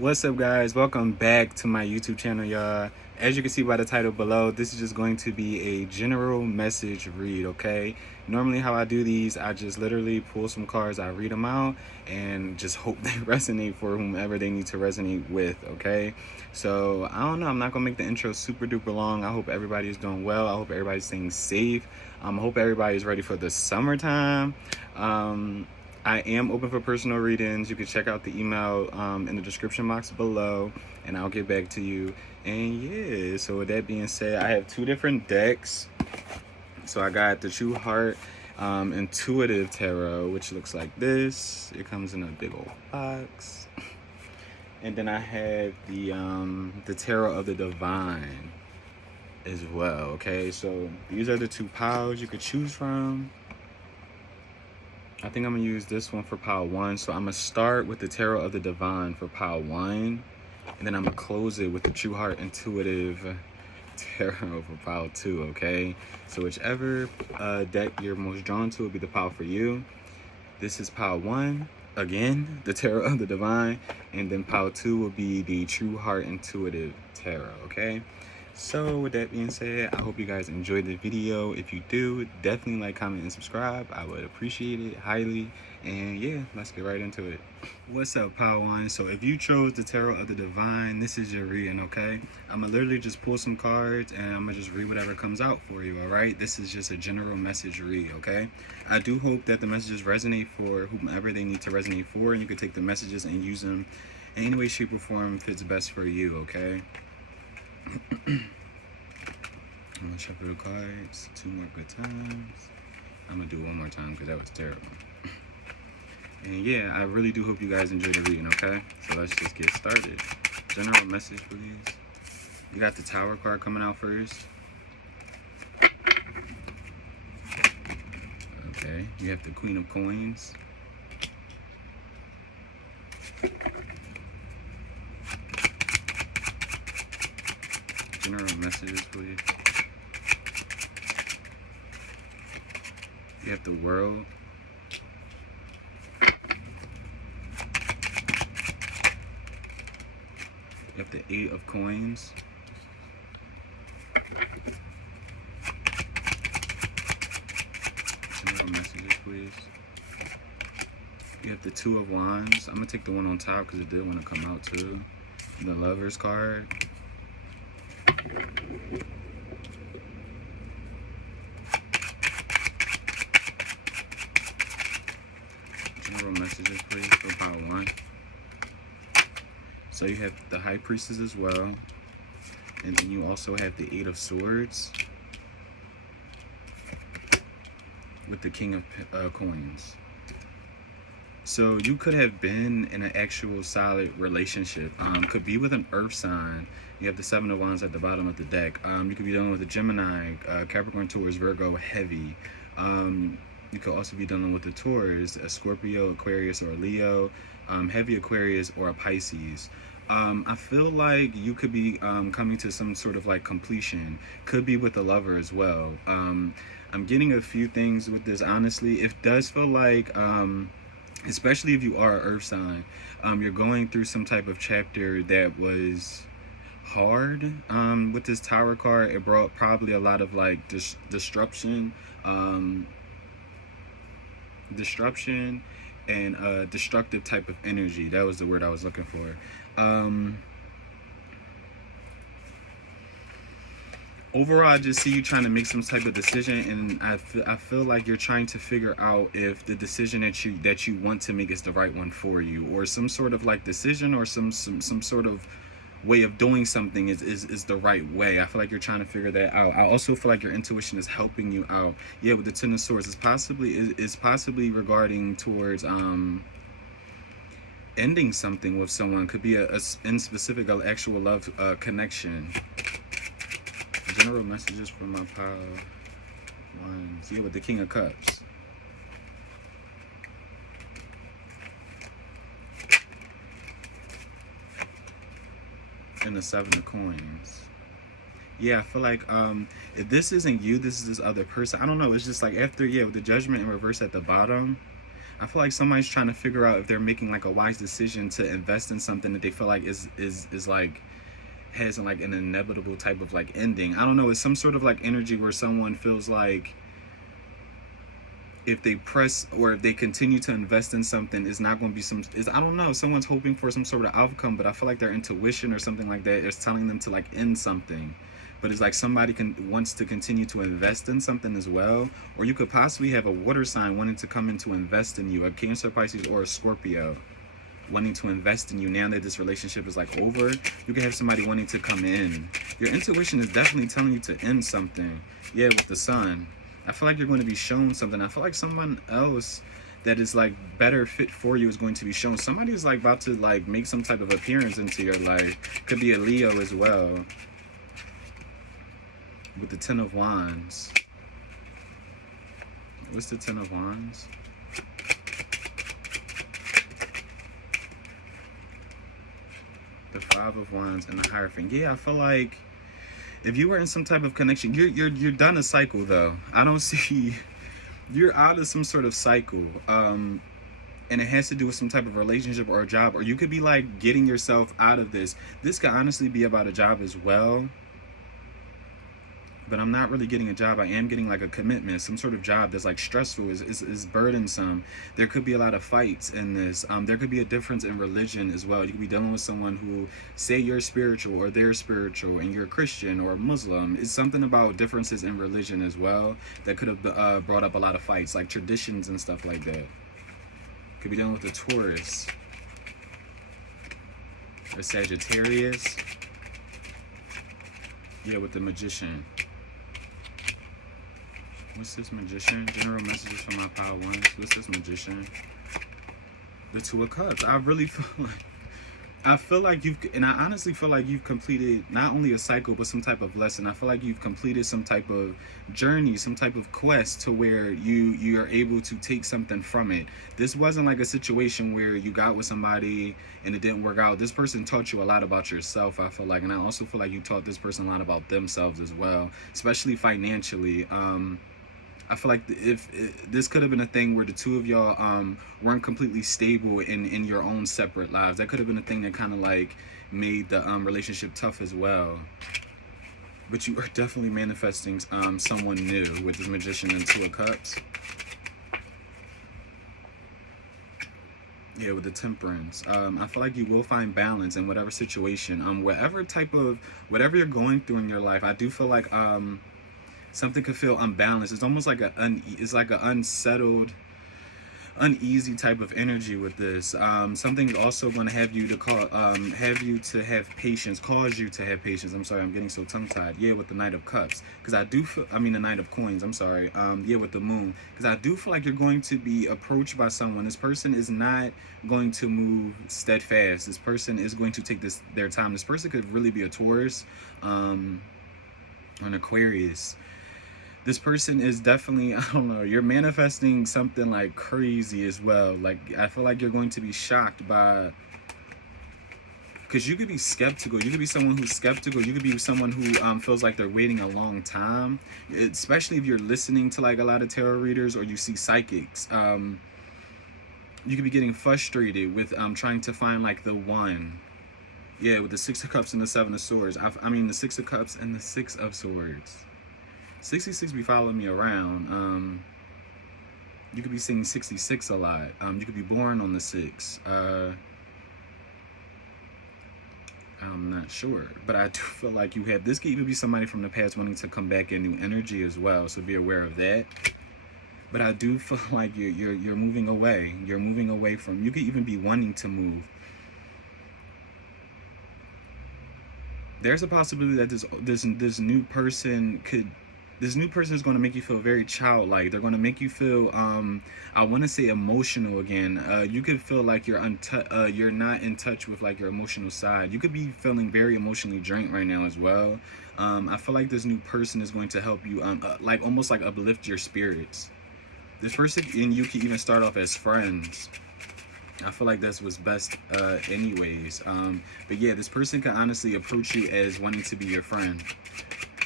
What's up, guys? Welcome back to my YouTube channel, y'all. As you can see by the title below, this is just going to be a general message read, okay? Normally how I do these, I just literally pull some cards, I read them out, and just hope they resonate for whomever they need to resonate with, okay? So, I don't know, I'm not going to make the intro super duper long. I hope everybody is doing well. I hope everybody's staying safe. I hope everybody's ready for the summertime. I am open for personal readings. You can check out the email in the description box below, and I'll get back to you. And yeah, so with that being said, I have two different decks. So I got the True Heart Intuitive Tarot, which looks like this. It comes in a big old box. And then I have the Tarot of the Divine as well. Okay, so these are the two piles you could choose from. I think I'm gonna use this one for pile 1. So I'm gonna start with the Tarot of the Divine for pile 1, and then I'm gonna close it with the True Heart Intuitive Tarot for pile 2. Okay, so whichever deck you're most drawn to will be the pile for you. This is pile 1, again the Tarot of the Divine, and then pile 2 will be the True Heart Intuitive Tarot. Okay, so with that being said, I hope you guys enjoyed the video. If you do, definitely like, comment, and subscribe. I would appreciate it highly. And yeah, let's get right into it. What's up, pile 1? So if you chose the Tarot of the Divine, this is your reading, okay? I'm gonna literally just pull some cards and I'm gonna just read whatever comes out for you, all right? This is just a general message read, okay? I do hope that the messages resonate for whomever they need to resonate for, and you can take the messages and use them in any way, shape, or form fits best for you, okay? I'm gonna shuffle the cards 2 more good times. I'm gonna do it one more time because that was terrible. And yeah, I really do hope you guys enjoyed the reading, okay? So let's just get started. General message, please. You got the Tower card coming out first. Okay, you have the Queen of Coins. General messages, please. You have the World. You have the 8 of Coins. General messages, please. You have the 2 of Wands. I'm gonna take the one on top because it did want to come out too. The Lovers card. General messages, please, for pile 1. So you have the High Priestess as well. And then you also have the 8 of Swords with the King of Coins. So you could have been in an actual solid relationship. Could be with an earth sign. You have the 7 of Wands at the bottom of the deck. You could be dealing with a Gemini, Capricorn, Taurus, Virgo, heavy. You could also be dealing with the Taurus, a Scorpio, Aquarius, or a Leo, heavy Aquarius, or a Pisces. I feel like you could be coming to some sort of like completion. Could be with a lover as well. I'm getting a few things with this, honestly. It does feel like, especially if you are an earth sign, you're going through some type of chapter that was hard. With this Tower card, it brought probably a lot of like disruption and destructive type of energy. That was the word I was looking for. Overall, I just see you trying to make some type of decision, and I feel like you're trying to figure out if the decision that you want to make is the right one for you, or some sort of like decision, or some sort of way of doing something is the right way. I feel like you're trying to figure that out. I also feel like your intuition is helping you out. Yeah, with the 10 of Swords, it's possibly regarding towards ending something with someone. Could be in specific an actual love connection. General messages from my pile 1. Yeah, with the King of Cups. And the 7 of Coins. Yeah, I feel like if this isn't you, this is this other person. I don't know. It's just like after, yeah, with the Judgment in reverse at the bottom, I feel like somebody's trying to figure out if they're making like a wise decision to invest in something that they feel like is like has like an inevitable type of like ending. I don't know. It's some sort of like energy where someone feels like if they press or if they continue to invest in something, it's not going to be I don't know, someone's hoping for some sort of outcome, but I feel like their intuition or something like that is telling them to like end something. But it's like somebody wants to continue to invest in something as well. Or you could possibly have a water sign wanting to come in to invest in you, a Cancer, Pisces, or a Scorpio wanting to invest in you now that this relationship is like over. You can have somebody wanting to come in. Your intuition is definitely telling you to end something. Yeah, with the sun, I feel like you're going to be shown something. I feel like someone else that is like better fit for you is going to be shown. Somebody is like about to like make some type of appearance into your life. Could be a Leo as well. With the Ten of Wands. What's the Ten of Wands? The Five of Wands and the Hierophant. Yeah, I feel like if you were in some type of connection, you're done a cycle though. I don't see you're out of some sort of cycle. And it has to do with some type of relationship or a job, or you could be like getting yourself out of this. This could honestly be about a job as well. But I'm not really getting a job. I am getting like a commitment, some sort of job that's like stressful, is burdensome. There could be a lot of fights in this. There could be a difference in religion as well. You could be dealing with someone who say you're spiritual or they're spiritual and you're Christian or Muslim. It's something about differences in religion as well that could have brought up a lot of fights, like traditions and stuff like that. Could be dealing with a Taurus, a Sagittarius. Yeah, with the Magician. What's this Magician? General messages from my power ones. What's this Magician? The Two of Cups. I really feel like and I honestly feel like you've completed not only a cycle, but some type of lesson. I feel like you've completed some type of journey, some type of quest to where you are able to take something from it. This wasn't like a situation where you got with somebody and it didn't work out. This person taught you a lot about yourself, I feel like. And I also feel like you taught this person a lot about themselves as well, especially financially. I feel like if this could have been a thing where the two of y'all weren't completely stable in your own separate lives. That could have been a thing that kind of like made the relationship tough as well. But you are definitely manifesting someone new with this Magician and Two of Cups. Yeah, with the Temperance. I feel like you will find balance in whatever situation, whatever you're going through in your life. I do feel like something could feel unbalanced. It's almost like it's like an unsettled, uneasy type of energy with this. Something's also going to have you to have patience, cause you to have patience. I'm sorry, I'm getting so tongue-tied. Yeah, with the Knight of Cups, because the Knight of Coins. I'm sorry. Yeah, with the Moon, because I do feel like you're going to be approached by someone. This person is not going to move steadfast. This person is going to take their time. This person could really be a Taurus, an Aquarius. This person is definitely, I don't know, you're manifesting something like crazy as well. Like, I feel like you're going to be shocked by, because you could be skeptical. You could be someone who's skeptical. You could be someone who feels like they're waiting a long time, especially if you're listening to like a lot of tarot readers or you see psychics. You could be getting frustrated with trying to find like the one. Yeah, with the Six of Cups and the Seven of Swords. The Six of Cups and the Six of Swords. 66 be following me around. You could be seeing 66 a lot. You could be born on the 6. I'm not sure, but I do feel like this could even be somebody from the past wanting to come back in new energy as well, so be aware of that. But I do feel like you're moving away. You're moving away from, you could even be wanting to move. There's a possibility that this new person is going to make you feel very childlike. They're going to make you feel, I want to say emotional again. You could feel like you're not in touch with like your emotional side. You could be feeling very emotionally drained right now as well. I feel like this new person is going to help you, like almost like uplift your spirits. This person and you can even start off as friends. I feel like that's what's best anyways. But yeah, this person can honestly approach you as wanting to be your friend.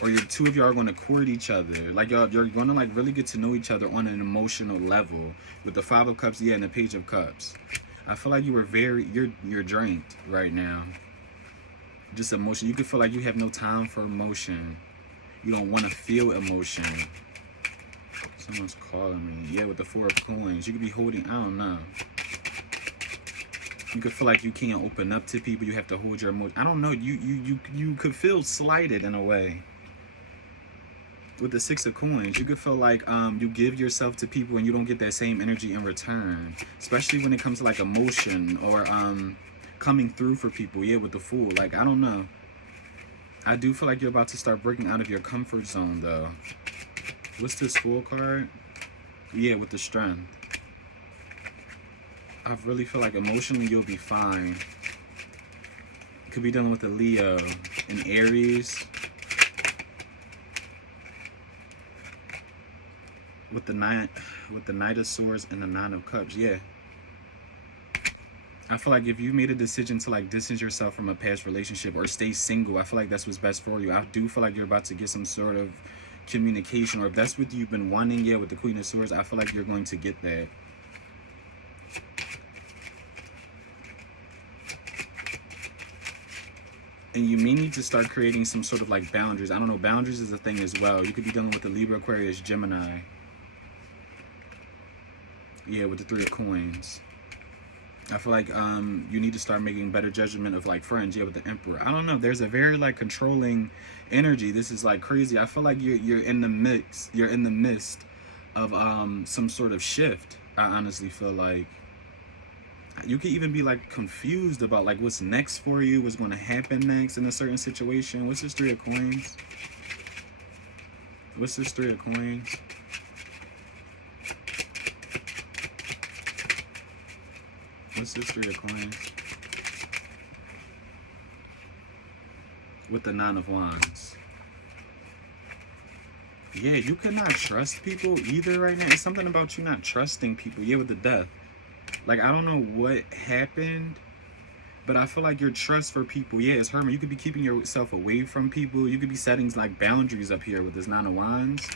or the two of y'all are going to court each other. Like you're going to like really get to know each other on an emotional level. With the Five of Cups, yeah, and the Page of Cups. I feel like you're drained right now. Just emotion. You could feel like you have no time for emotion. You don't want to feel emotion. Someone's calling me. Yeah, with the Four of Coins. You could be holding, I don't know. You could feel like you can't open up to people. You have to hold your emotion. I don't know. You could feel slighted in a way. With the Six of Coins, you could feel like you give yourself to people and you don't get that same energy in return. Especially when it comes to like emotion or coming through for people. Yeah, with the Fool. Like, I don't know. I do feel like you're about to start breaking out of your comfort zone though. What's this Fool card? Yeah, with the Strength. I really feel like emotionally you'll be fine. Could be dealing with a Leo, an Aries. With the Knight of Swords and the Nine of Cups, yeah. I feel like if you made a decision to like distance yourself from a past relationship or stay single, I feel like that's what's best for you. I do feel like you're about to get some sort of communication, or if that's what you've been wanting, yeah, with the Queen of Swords, I feel like you're going to get that. And you may need to start creating some sort of like boundaries. I don't know, boundaries is a thing as well. You could be dealing with the Libra, Aquarius, Gemini. Yeah, with the Three of Coins. I feel like you need to start making better judgment of like friends. Yeah, with the Emperor. I don't know. There's a very like controlling energy. This is like crazy. I feel like you're in the mix. You're in the midst of some sort of shift. I honestly feel like you could even be like confused about like what's next for you, what's going to happen next in a certain situation. What's this Three of Coins? What's this Three of Coins? What's this Three of Coins? With the Nine of Wands. Yeah, you cannot trust people either right now. It's something about you not trusting people. Yeah, with the Death. Like, I don't know what happened, but I feel like your trust for people, yeah, it's hurting. You could be keeping yourself away from people. You could be setting like boundaries up here with this Nine of Wands.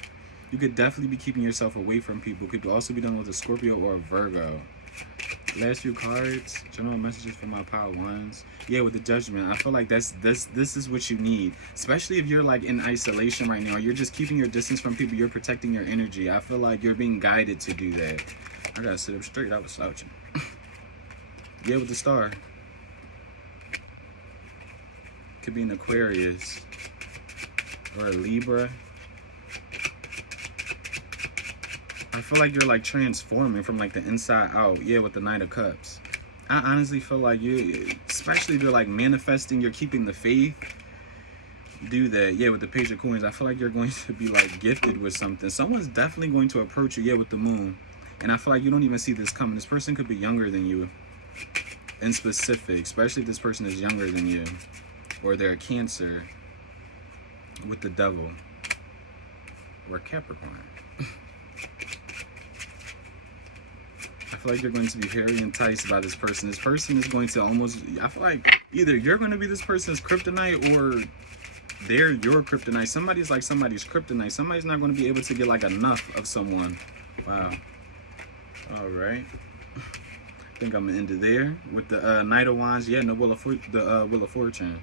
You could definitely be keeping yourself away from people. Could also be done with a Scorpio or a Virgo. Last few cards, general messages for my pile ones. Yeah, with the Judgment. I feel like this is what you need. Especially if you're like in isolation right now, or you're just keeping your distance from people, you're protecting your energy. I feel like you're being guided to do that. I gotta sit up straight. I was slouching. Yeah, with the Star. Could be an Aquarius or a Libra. I feel like you're like transforming from like the inside out. Yeah, with the Knight of Cups. I honestly feel like you, especially if you're like manifesting, you're keeping the faith. Do that. Yeah, with the Page of Coins. I feel like you're going to be like gifted with something. Someone's definitely going to approach you. Yeah, with the Moon. And I feel like you don't even see this coming. This person could be younger than you. In specific, especially if this person is younger than you. Or they're a Cancer. With the Devil. Or Capricorn. I feel like you're going to be very enticed by this person. This person is going to almost, I feel like either you're going to be this person's kryptonite or they're your kryptonite. Somebody's like somebody's kryptonite. Somebody's not going to be able to get like enough of someone. Wow. All right. I think I'm going to end it there. With the Knight of Wands. Yeah, no Wheel of Fortune.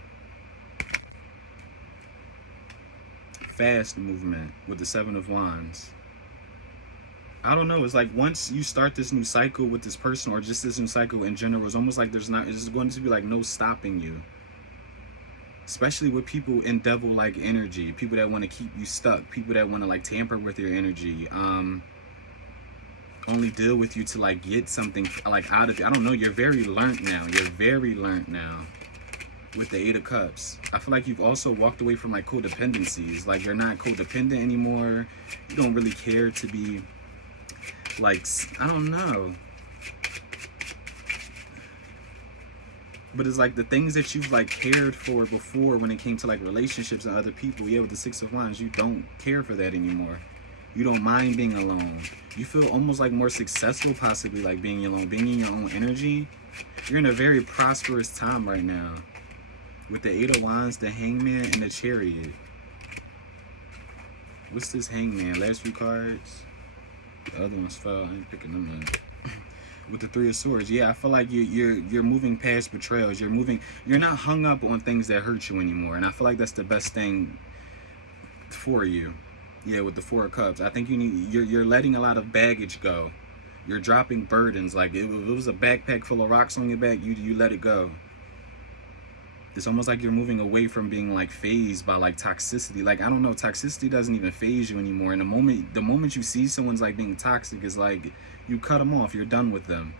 Fast movement with the Seven of Wands. I don't know. It's like once you start this new cycle with this person, or just this new cycle in general, it's almost like it's going to be like no stopping you. Especially with people in devil-like energy, people that want to keep you stuck, people that want to like tamper with your energy, only deal with you to like get something like out of it. I don't know. You're very learned now. You're very learned now. With the Eight of Cups, I feel like you've also walked away from like codependencies. Like you're not codependent anymore. You don't really care to be. Like, I don't know. But it's like the things that you've like cared for before when it came to like relationships and other people. Yeah, with the Six of Wands, you don't care for that anymore. You don't mind being alone. You feel almost like more successful possibly like being alone, being in your own energy. You're in a very prosperous time right now. With the Eight of Wands, the Hangman, and the Chariot. What's this Hangman? Last few cards. The other ones fell. I ain't picking them up. With the Three of Swords, yeah, I feel like you're moving past betrayals. You're not hung up on things that hurt you anymore, and I feel like that's the best thing for you. Yeah, with the Four of Cups, I think you're letting a lot of baggage go. You're dropping burdens. Like if it was a backpack full of rocks on your back, you let it go. It's almost like you're moving away from being like phased by like toxicity. Like I don't know, toxicity doesn't even phase you anymore. And the moment you see someone's like being toxic, is like you cut them off. You're done with them.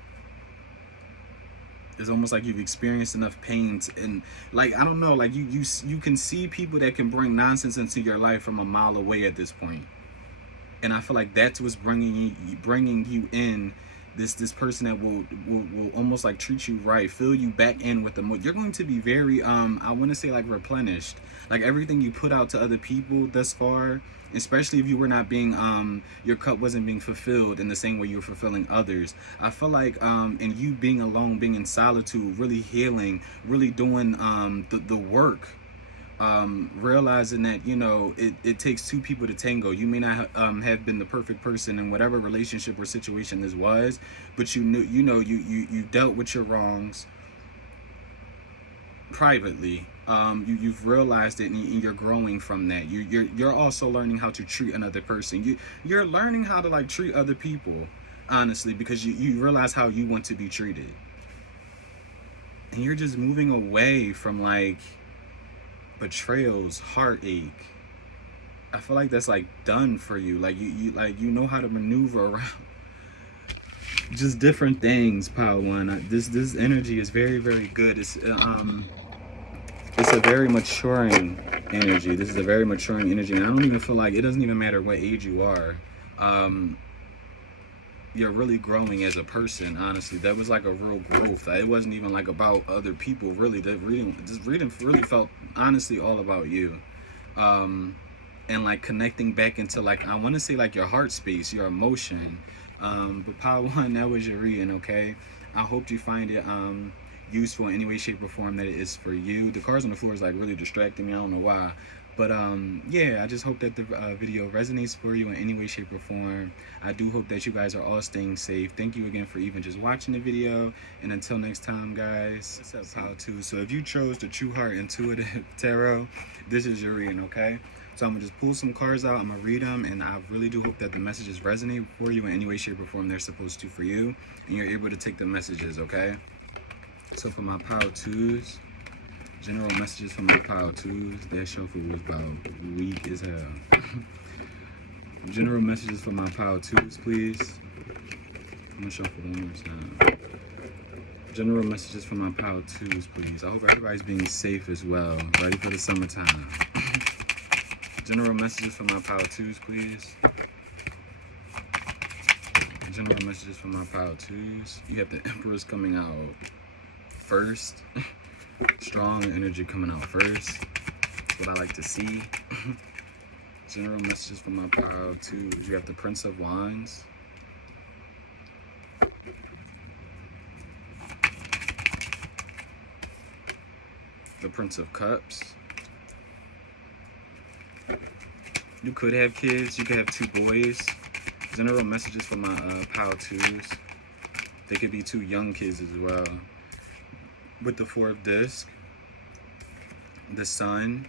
It's almost like you've experienced enough pain and like I don't know, like you can see people that can bring nonsense into your life from a mile away at this point. And I feel like that's what's bringing you in. This person that will almost like treat you right, fill you back in with them. You're going to be very I want to say like replenished. Like everything you put out to other people thus far, especially if you were not being your cup wasn't being fulfilled in the same way you were fulfilling others. I feel like and you being alone, being in solitude, really healing, really doing the work, realizing that it takes two people to tango. You may not have been the perfect person in whatever relationship or situation this was, but you dealt with your wrongs privately. You've realized it, and you're growing from that. You're also learning how to treat another person. You're learning how to like treat other people honestly, because you realize how you want to be treated, and you're just moving away from like betrayals, heartache. I feel like that's like done for you. Like you know how to maneuver around just different things. Power one. This energy is very, very good. It's a very maturing energy. This is a very maturing energy, and I don't even feel like it doesn't even matter what age you are. You're really growing as a person. Honestly, that was like a real growth. It wasn't even like about other people. Really, this reading really felt honestly all about you, and like connecting back into like I want to say like your heart space, your emotion. But power one, that was your reading. Okay, I hope you find it useful in any way, shape, or form that it is for you. The cards on the floor is like really distracting me. I don't know why. But yeah, I just hope that the video resonates for you in any way, shape, or form. I do hope that you guys are all staying safe. Thank you again for even just watching the video. And until next time, guys, this is how to. So if you chose the True Heart Intuitive Tarot, this is your reading, okay? So I'm going to just pull some cards out. I'm going to read them. And I really do hope that the messages resonate for you in any way, shape, or form they're supposed to for you. And you're able to take the messages, okay? So for my power twos, general messages from my pile twos. That shuffle was about weak as hell. General messages for my pile twos, please. I'm gonna shuffle one more time. General messages for my pile twos, please. I hope everybody's being safe as well. Ready for the summertime. General messages for my pile twos, please. General messages for my pile twos. You have the Empress coming out first. Strong energy coming out first. That's what I like to see. General messages from my pile too. You have the Prince of Wands. The Prince of Cups. You could have kids. You could have two boys. General messages for my pile twos. They could be two young kids as well. With the Four of Disc, the Sun,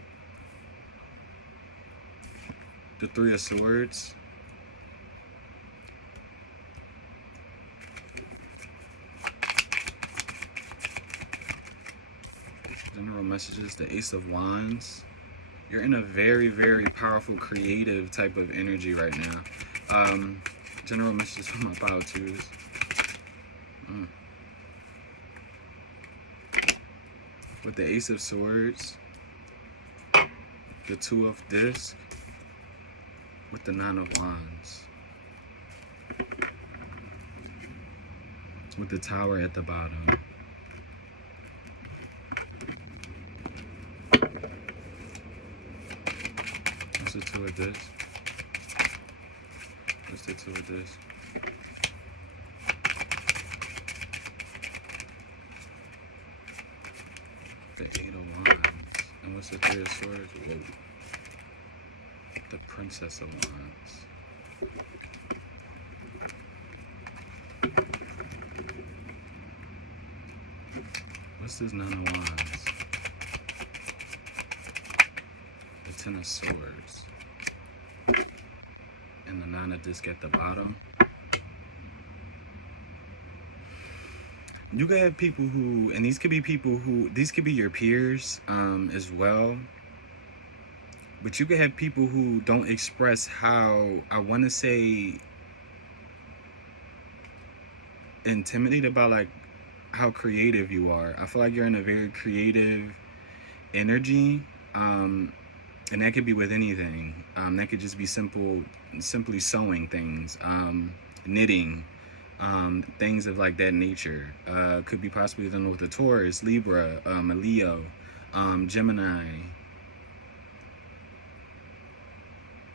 the Three of Swords, general messages, the Ace of Wands. You're in a very, very powerful, creative type of energy right now. General messages for my pile twos. With the Ace of Swords, the Two of Disc, with the Nine of Wands, with the Tower at the bottom. What's the Two of Disc? What's the Two of Disc? The Eight of Wands. And what's the Three of Swords? Whoa. the Princess of Wands. What's this Nine of Wands? The Ten of Swords. And the Nine of Disc at the bottom. You could have people who, and these could be people who, these could be your peers as well. But you could have people who don't express how, I want to say, intimidated about like how creative you are. I feel like you're in a very creative energy, and that could be with anything. That could just be simply sewing things, knitting, things of like that nature. Could be possibly dealing with a Taurus, Libra, a Leo, Gemini.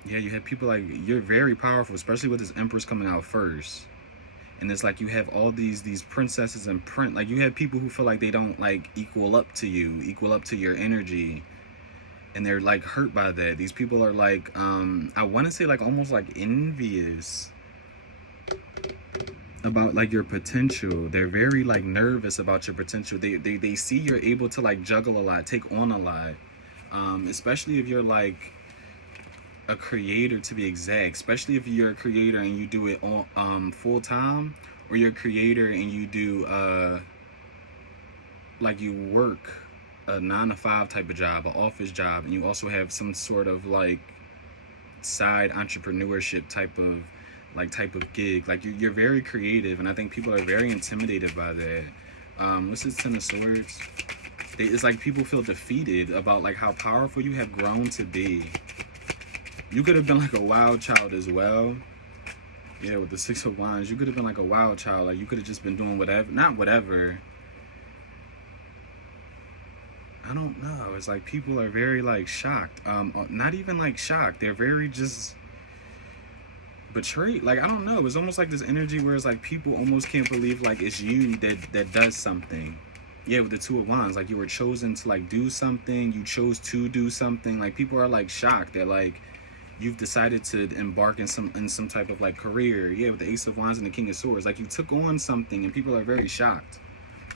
Yeah, you have people like, you're very powerful, especially with this Empress coming out first. And it's like you have all these princesses and like you have people who feel like they don't like equal up to you, equal up to your energy. And they're like hurt by that. These people are like, I want to say like almost like envious about like your potential. They're very like nervous about your potential. They see you're able to like juggle a lot, take on a lot. Especially if you're like a creator, to be exact, especially if you're a creator and you do it on full time, or you're a creator and you do like you work a 9-to-5 type of job, an office job, and you also have some sort of like side entrepreneurship type of gig. Like you're very creative, and I think people are very intimidated by that. What's this Ten of Swords? It's like people feel defeated about like how powerful you have grown to be. You could have been like a wild child as well. Yeah, with the Six of Wands, you could have been like a wild child. Like you could have just been doing whatever, not whatever. I don't know. It's like people are very like shocked. Not even like shocked. They're very just betrayed. Like, I don't know. It's almost like this energy where it's like people almost can't believe like it's you that does something. Yeah, with the Two of Wands, like you were chosen to like do something. You chose to do something. Like people are like shocked that like you've decided to embark in some type of like career. Yeah, with the Ace of Wands and the King of Swords, like you took on something, and people are very shocked.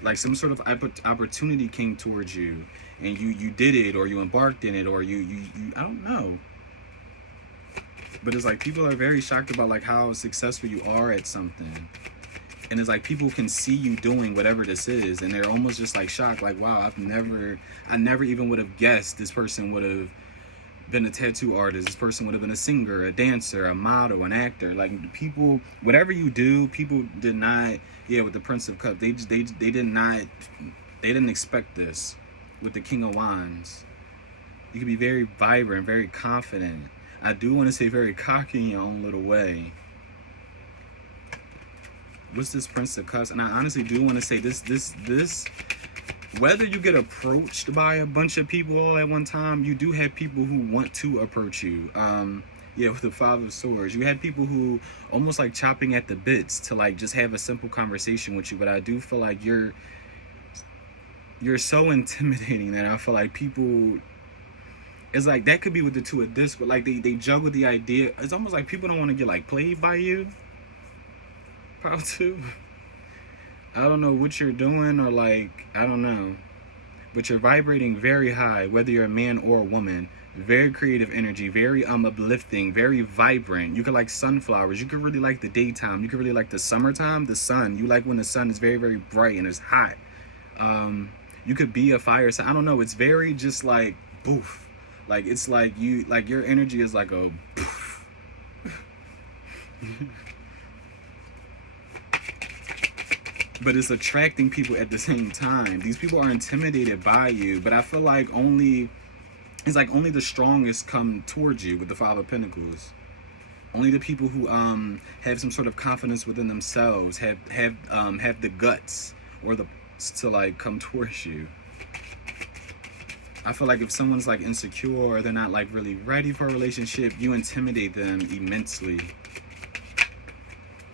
Like some sort of opportunity came towards you, and you did it, or you embarked in it, or you I don't know. But it's like people are very shocked about like how successful you are at something. And it's like people can see you doing whatever this is, and they're almost just like shocked, like, wow, I never even would have guessed this person would have been a tattoo artist. This person would have been a singer, a dancer, a model, an actor. Like people, whatever you do, people did not. Yeah, with the Prince of Cups, they didn't expect this. With the King of Wands, you can be very vibrant, very confident. I do want to say very cocky in your own little way. What's this Prince of Cups? And I honestly do want to say this. Whether you get approached by a bunch of people all at one time, you do have people who want to approach you. Yeah, with the Five of Swords, you had people who almost like chopping at the bits to like just have a simple conversation with you. But I do feel like you're so intimidating that I feel like people, it's like that could be with the Two of Discs, but like they juggle the idea. It's almost like people don't want to get like played by you. Probably too. I don't know what you're doing, or like, I don't know. But you're vibrating very high, whether you're a man or a woman. Very creative energy, very uplifting, very vibrant. You could like sunflowers. You could really like the daytime. You could really like the summertime, the sun. You like when the sun is very, very bright and it's hot. You could be a fire sign. I don't know. It's very just like poof. Like it's like you, like your energy is like a poof. But it's attracting people at the same time. These people are intimidated by you, but I feel like it's like only the strongest come towards you with the Five of Pentacles. Only the people who have some sort of confidence within themselves have the guts or to like come towards you. I feel like if someone's like insecure or they're not like really ready for a relationship, you intimidate them immensely.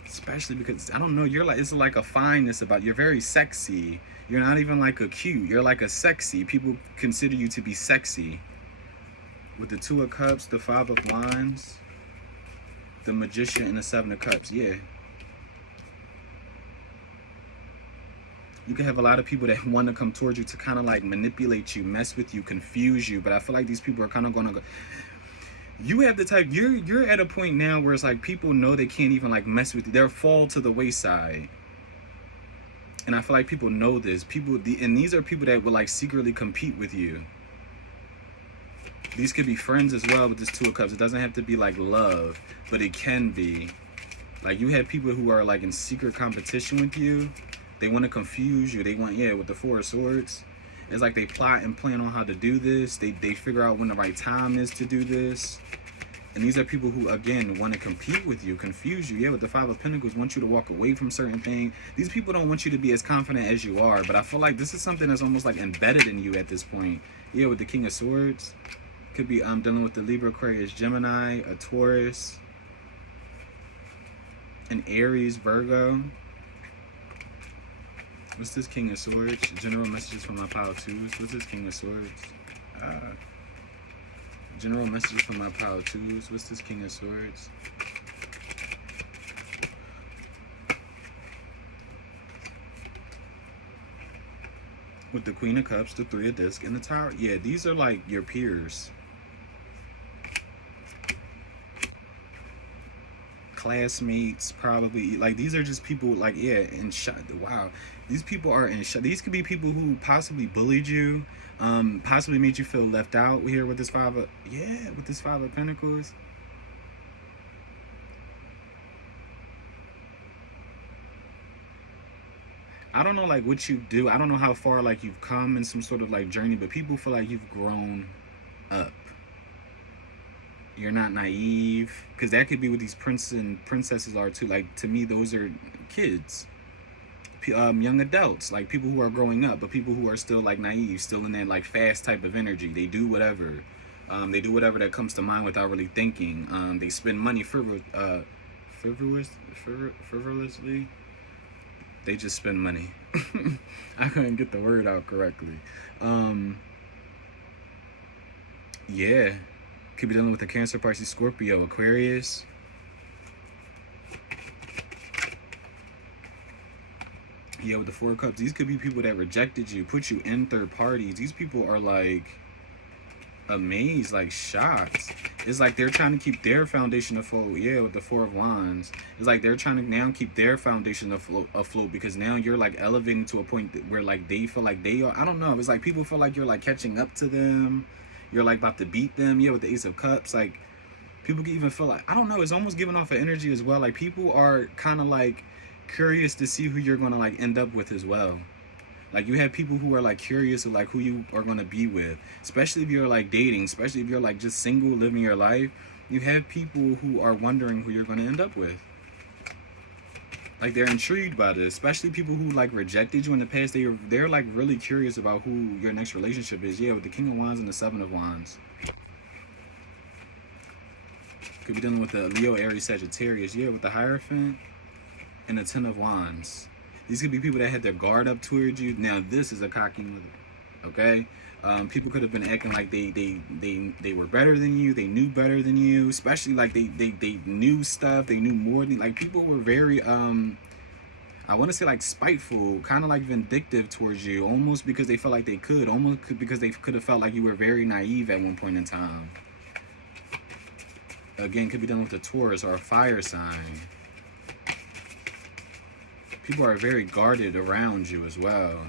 Especially because, I don't know, you're like, it's like a fineness about, you're very sexy. You're not even like a cute, you're like a sexy. People consider you to be sexy. With the Two of Cups, the Five of Wands, the Magician, and the Seven of Cups. Yeah. You can have a lot of people that want to come towards you to kind of like manipulate you, mess with you, confuse you. But I feel like these people are kind of going to go. You have the type, you're at a point now where it's like people know they can't even like mess with you. They'll fall to the wayside. And I feel like people know this. And these are people that will like secretly compete with you. These could be friends as well with this Two of Cups. It doesn't have to be like love, but it can be. Like you have people who are like in secret competition with you. They want to confuse you. They want, yeah, with the Four of Swords. It's like they plot and plan on how to do this. They figure out when the right time is to do this. And these are people who, again, want to compete with you, confuse you. Yeah, with the Five of Pentacles, want you to walk away from certain things. These people don't want you to be as confident as you are. But I feel like this is something that's almost like embedded in you at this point. Yeah, with the King of Swords. Could be dealing with the Libra, Aquarius, Gemini, a Taurus, an Aries, Virgo. What's this King of Swords? General messages from my pile twos. What's this King of Swords? General messages from my pile twos. What's this King of Swords? With the Queen of Cups, the Three of Discs, and the Tower. Yeah, these are like your peers. Classmates, probably. Like these are just people like, yeah, in shock. Wow, these people are in shock. These could be people who possibly bullied you, possibly made you feel left out here with this Five of Pentacles. I don't know like what you do. I don't know how far like you've come in some sort of like journey, but people feel like you've grown up. You're not naive, because that could be what these princes and princesses are too. Like to me, those are kids, young adults, like people who are growing up, but people who are still like naive, still in that like fast type of energy. They do whatever, that comes to mind without really thinking. They spend money frivolously. They just spend money. I couldn't get the word out correctly. Yeah. Could be dealing with a Cancer, Pisces, Scorpio, Aquarius. Yeah, with the Four of Cups. These could be people that rejected you, put you in third parties. These people are like amazed, like shocked. It's like they're trying to keep their foundation afloat. Yeah, with the Four of Wands. It's like they're trying to now keep their foundation afloat because now you're like elevating to a point where like they feel like they are. I don't know. It's like people feel like you're like catching up to them. You're like about to beat them. Yeah, with the Ace of Cups. Like people can even feel like, I don't know, it's almost giving off an energy as well. Like people are kind of like curious to see who you're going to like end up with as well. Like you have people who are like curious of like who you are going to be with, especially if you're like dating, especially if you're like just single, living your life. You have people who are wondering who you're going to end up with. Like they're intrigued by this, especially people who like rejected you in the past. They're like really curious about who your next relationship is. Yeah, with the King of Wands and the Seven of Wands. Could be dealing with the Leo, Aries, Sagittarius. Yeah, with the Hierophant and the Ten of Wands. These could be people that had their guard up towards you. Now this is a cocky mother. Okay. People could have been acting like they were better than you. They knew better than you. Especially like they knew stuff. They knew more than, like people were very I want to say like spiteful, kind of like vindictive towards you, almost because they felt like they could, because they could have felt like you were very naive at one point in time. Again, could be done with a Taurus or a fire sign. People are very guarded around you as well.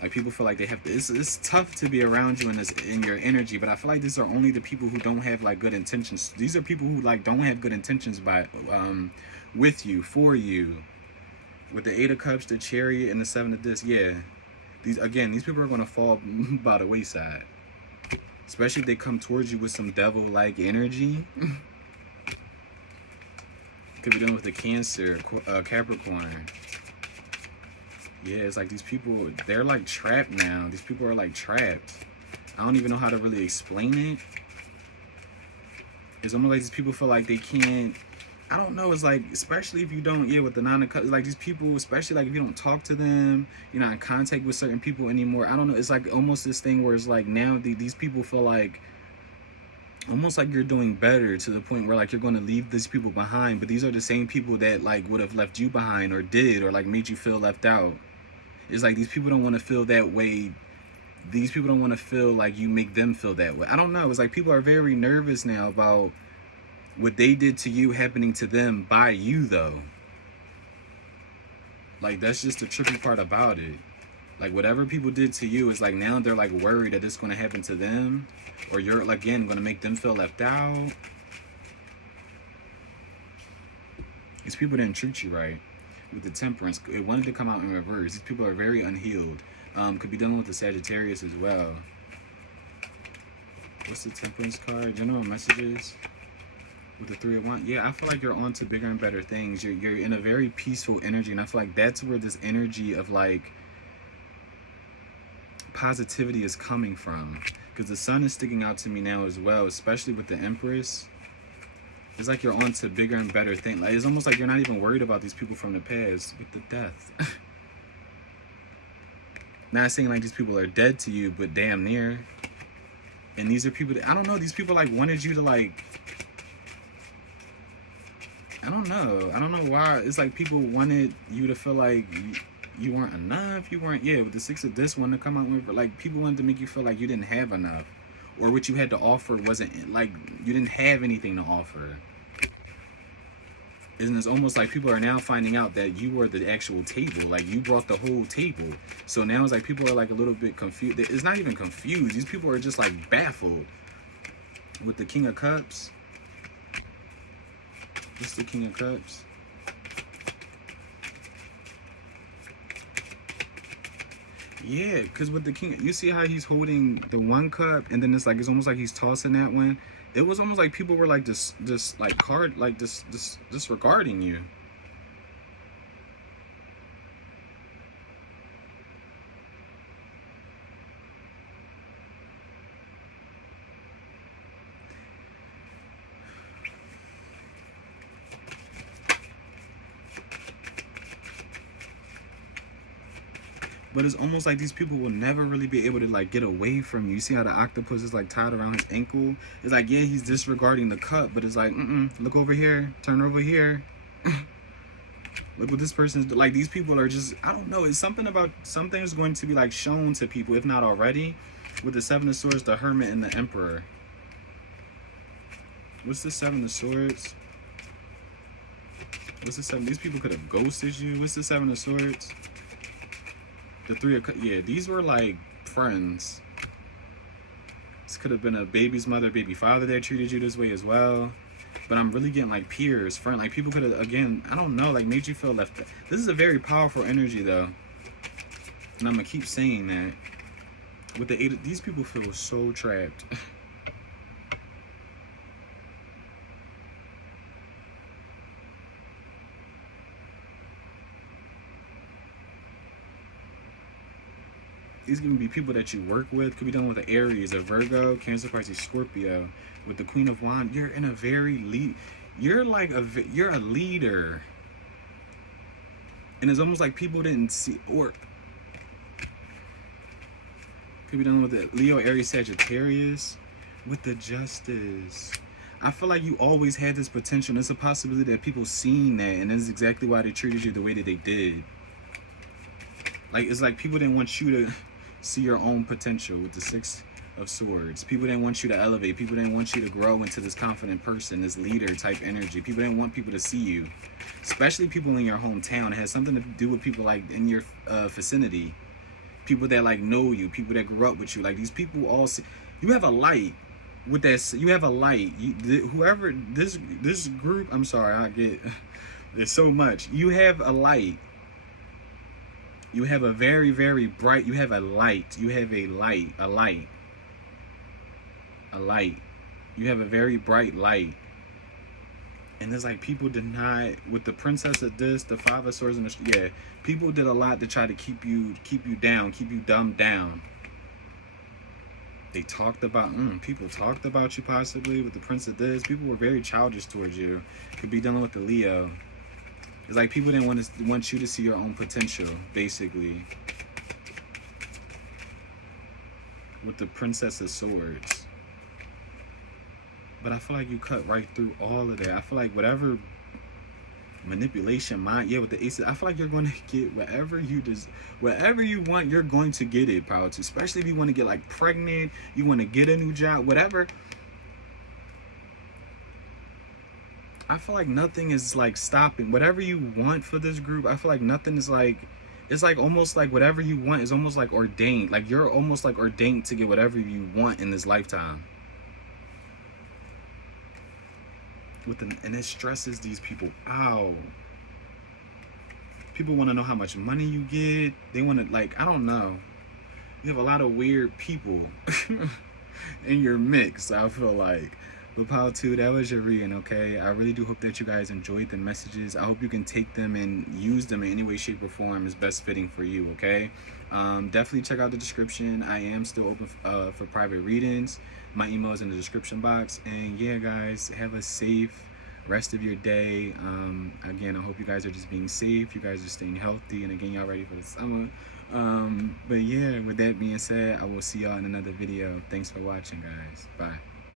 Like people feel like they have to. It's tough to be around you in your energy, but I feel like these are only the people who don't have like good intentions. These are people who like don't have good intentions with you, for you. With the Eight of Cups, the Chariot, and the Seven of Discs, yeah. These people are gonna fall by the wayside. Especially if they come towards you with some devil-like energy. Could be dealing with the Cancer, Capricorn. Yeah, it's like these people, they're like trapped now. These people are like trapped. I don't even know how to really explain it. It's almost like these people feel like they can't, I don't know, it's like, especially if you don't, yeah, with the Nine of Cups, like these people, especially like if you don't talk to them, you're not in contact with certain people anymore. I don't know, it's like almost this thing where it's like now these people feel like almost like you're doing better to the point where like you're going to leave these people behind, but these are the same people that like would have left you behind or did, or like made you feel left out. It's like these people don't want to feel that way. These people don't want to feel like you make them feel that way. I don't know. It's like people are very nervous now about what they did to you happening to them by you, though. Like, that's just the tricky part about it. Like, whatever people did to you is like now they're like worried that it's going to happen to them, or you're like, again, going to make them feel left out. These people didn't treat you right with the temperance. It wanted to come out in reverse. These people are very unhealed. Could be dealing with the Sagittarius as well. What's the temperance card? General messages with the 3 of Wands. Yeah, I feel like you're on to bigger and better things. You're in a very peaceful energy, and I feel like that's where this energy of like positivity is coming from. Because the sun is sticking out to me now as well, especially with the Empress. It's like you're on to bigger and better things. Like, it's almost like you're not even worried about these people from the past with the death. Not saying like these people are dead to you, but damn near. And these are people that, I don't know, these people like wanted you to like, I don't know why. It's like people wanted you to feel like you weren't enough. You weren't, yeah, with the 6 of this one to come out with, like people wanted to make you feel like you didn't have enough. Or what you had to offer wasn't, like, you didn't have anything to offer. And it's almost like people are now finding out that you were the actual table. Like, you brought the whole table. So now it's like people are like a little bit confused. It's not even confused. These people are just like baffled. With the King of Cups. What's the King of Cups? Yeah, because with the King, you see how he's holding the one cup, and then it's like, it's almost like he's tossing that one. It was almost like people were like just like disregarding you. But it's almost like these people will never really be able to like get away from you. You see how the octopus is like tied around his ankle? It's like, yeah, he's disregarding the cup, but it's like, look over here, turn over here. Look what this person's like. These people are just, I don't know. It's something about, something is going to be like shown to people, if not already, with the 7 of Swords, the Hermit, and the Emperor. What's the 7 of Swords? What's the 7? These people could have ghosted you. What's the 7 of Swords? The 3 of Cups. Yeah, these were like friends. This could have been a baby's mother, baby father that treated you this way as well. But I'm really getting like peers, friend. Like people could have, again, I don't know, like made you feel left. This is a very powerful energy though. And I'm gonna keep saying that. With the 8, these people feel so trapped. These are going to be people that you work with. Could be done with an Aries, a Virgo, Cancer, Pisces, Scorpio. With the Queen of Wands, you're in a very you're like you're a leader. And it's almost like people didn't see, or could be done with the Leo, Aries, Sagittarius. With the Justice, I feel like you always had this potential. There's a possibility that people seen that, and this is exactly why they treated you the way that they did. Like, it's like people didn't want you to see your own potential with the 6 of Swords. People didn't want you to elevate. People didn't want you to grow into this confident person, this leader type energy. People didn't want people to see you, especially people in your hometown. It has something to do with people like in your vicinity, people that like know you, people that grew up with you. Like these people all see, you have a light. With that, you have a light. Whoever this group, I'm sorry, I get there's so much. You have a light. You have a very, very bright, you have a light. You have a light, a light. A light. You have a very bright light. And it's like people did not, with the Princess of this, the 5 of Swords, and the, yeah, people did a lot to try to keep you down, keep you dumbed down. They talked about, people talked about you possibly with the Prince of this. People were very childish towards you. Could be dealing with the Leo. It's like people didn't want you to see your own potential, basically. With the Princess of Swords. But I feel like you cut right through all of that. I feel like whatever manipulation mind, yeah, with the aces, I feel like you're going to get whatever you want, you're going to get it, power to. Especially if you want to get like pregnant, you want to get a new job, whatever. I feel like nothing is like stopping whatever you want for this group. I feel like nothing is like, it's like almost like whatever you want is almost like ordained. Like you're almost like ordained to get whatever you want in this lifetime. And it stresses these people out. People want to know how much money you get. They want to, like, I don't know. You have a lot of weird people in your mix, I feel like. But Pal 2, that was your reading, okay? I really do hope that you guys enjoyed the messages. I hope you can take them and use them in any way, shape, or form is best fitting for you, okay? Definitely check out the description. I am still open for private readings. My email is in the description box. And yeah, guys, have a safe rest of your day. Again, I hope you guys are just being safe. You guys are staying healthy. And again, y'all ready for the summer. But yeah, with that being said, I will see y'all in another video. Thanks for watching, guys. Bye.